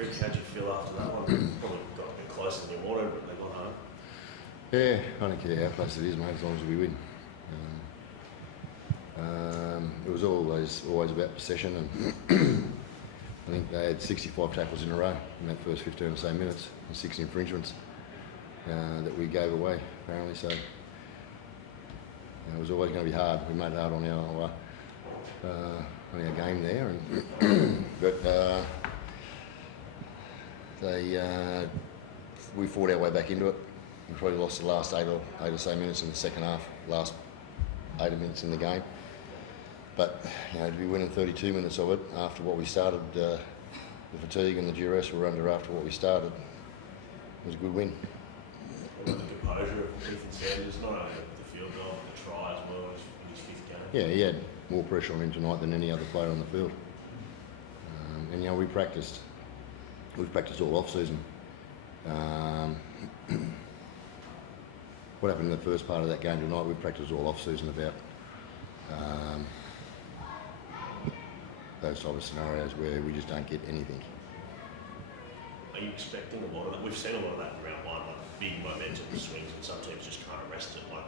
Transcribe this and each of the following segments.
Rick, how'd you feel after that one? Probably got a bit closer than you wanted, but they got home. Yeah, I don't care how close it is, mate, as long as we win. It was always about possession, and I think they had 65 tackles in a row in that first 15 or so minutes, and 6 infringements that we gave away, apparently. So it was always going to be hard. We made it hard on our game there, and but we fought our way back into it. We probably lost the last eight or so minutes in the second half, last 8 minutes in the game. But to be winning 32 minutes of it after what we started, the fatigue and the duress we were under after what we started, was a good win. What about the composure of Ethan Sanders, not only the field goal, but the try as well in his 5th game? Yeah, he had more pressure on him tonight than any other player on the field. And we've practiced all off-season. What happened in the first part of that game tonight, we practiced all off-season about those type of scenarios where we just don't get anything. Are you expecting a lot of that? We've seen a lot of that in round 1, like big momentum swings, and some teams just can't arrest it. Like,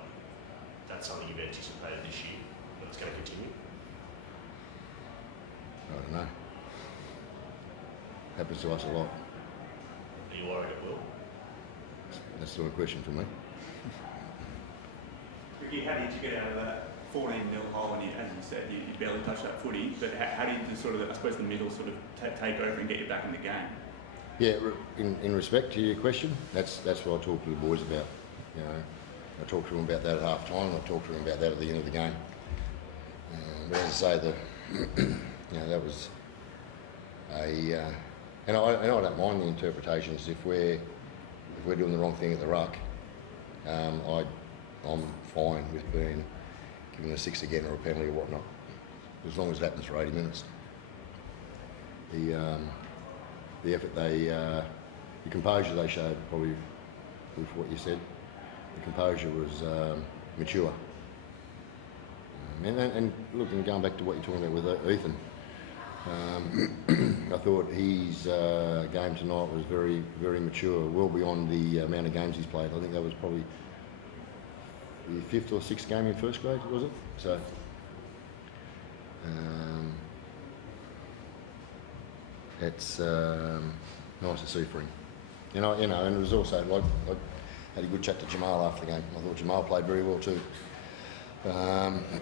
that's something you've anticipated this year, that it's going to continue? I don't know. Happens to us a lot. Are you worried it will? That's not a question for me. Ricky, how did you get out of that 14-0 hole? And as you said, you barely touched that footy. But how did you sort of, I suppose, the middle sort of take over and get you back in the game? Yeah, in respect to your question, that's what I talk to the boys about. I talk to them about that at half time. I talk to them about that at the end of the game. But as I say, that was a. And I don't mind the interpretations if we're doing the wrong thing at the ruck. I'm fine with being given a 6 again or a penalty or whatnot, as long as it happens for 80 minutes. The effort the composure they showed, probably with what you said, the composure was mature. And looking, going back to what you're talking about with Ethan, I thought his game tonight was very, very mature, well beyond the amount of games he's played. I think that was probably the 5th or 6th game in first grade, was it? So, it's nice to see for him. And it was also like I had a good chat to Jamal after the game. I thought Jamal played very well too.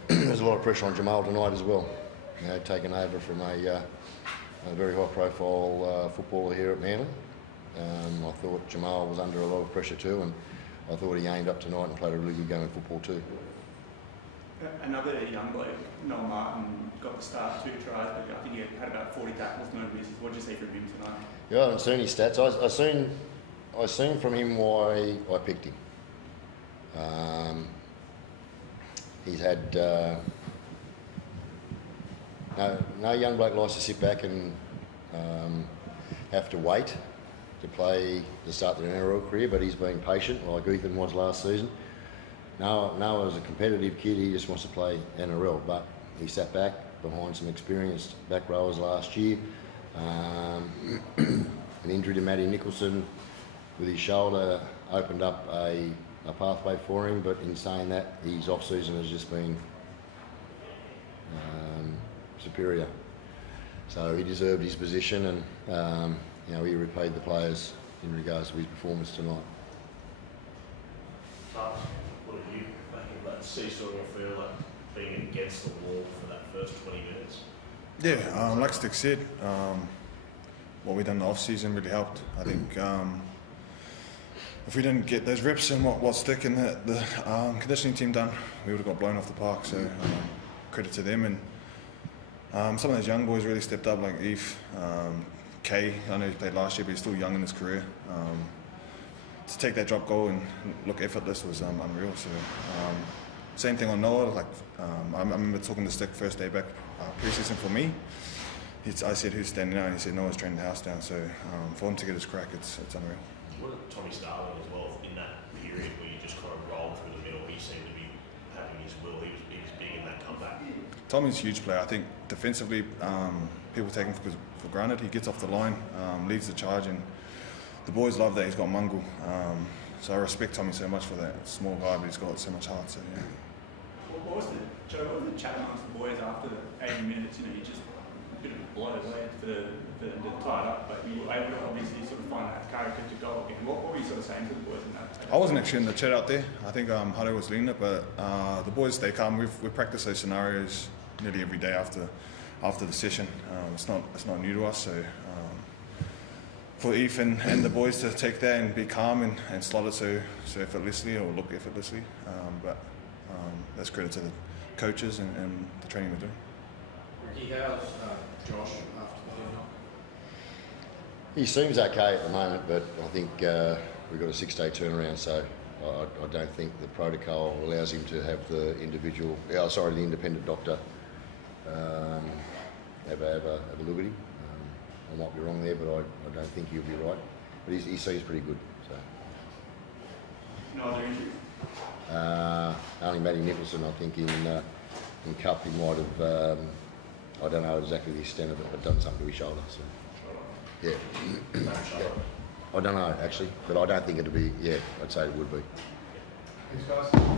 There's a lot of pressure on Jamal tonight as well. Taken over from a very high-profile footballer here at Manly. I thought Jamal was under a lot of pressure too, and I thought he aimed up tonight and played a really good game of football too. Another young bloke, Noel Martin, got the start, 2 tries, but I think he had about 40 tackles, no misses. What did you see from him tonight? Yeah, I haven't seen his stats. I seen from him why I picked him. He's had no young bloke likes to sit back and have to wait to start their NRL career, but he's been patient like Ethan was last season. Noah's a competitive kid, he just wants to play NRL, but he sat back behind some experienced back rowers last year. An injury to Matty Nicholson with his shoulder opened up a pathway for him, but in saying that, his off-season has just been superior. So he deserved his position, and he repaid the players in regards to his performance tonight. What have you making that seesawing feel like being against the wall for that first 20 minutes? Yeah, like Stick said, what we done in the off-season really helped. I think if we didn't get those reps and what Stick and the conditioning team done, we would have got blown off the park. So credit to them, and some of those young boys really stepped up, like Eve, Kay. I know he played last year, but he's still young in his career. To take that drop goal and look effortless was unreal. So same thing on Noah. I remember talking to Stick first day back pre-season for me. I said, who's standing out? And he said, Noah's training the house down. So for him to get his crack, it's unreal. What about Tommy Starling as well, in that period where you just kind of rolled through the middle? He seemed to be having his will. He was big in that comeback. Tommy's a huge player. I think defensively, people take him for granted. He gets off the line, leads the charge, and the boys love that he's got mungle. So I respect Tommy so much for that. Small guy, but he's got so much heart. So yeah. What was the chat amongst the boys after the 80 minutes? You know, you just a bit of a blow away for them to tie it up, but you were able to obviously sort of find that character to go again. What were you sort of saying to the boys in that? I wasn't actually in the chat out there. I think Hado was leading it, but the boys stay calm. We've practiced those scenarios nearly every day after the session. It's not new to us. So for Ethan and the boys to take that and be calm and slot it so effortlessly or look effortlessly, but that's credit to the coaches and the training we're doing. Ricky, how's Josh after the knock? He seems okay at the moment, but I think we've got a 6-day turnaround, so I don't think the protocol allows him to have the the independent doctor have a look at him. I might be wrong there, but I don't think he'll be right. But he seems pretty good. So. No other injuries? Only Matty Nicholson, I think, in cup he might have, I don't know exactly the extent of it, but done something to his shoulder. So. Yeah. Yeah. I don't know, actually, but I don't think it'll be, I'd say it would be. Thanks, guys.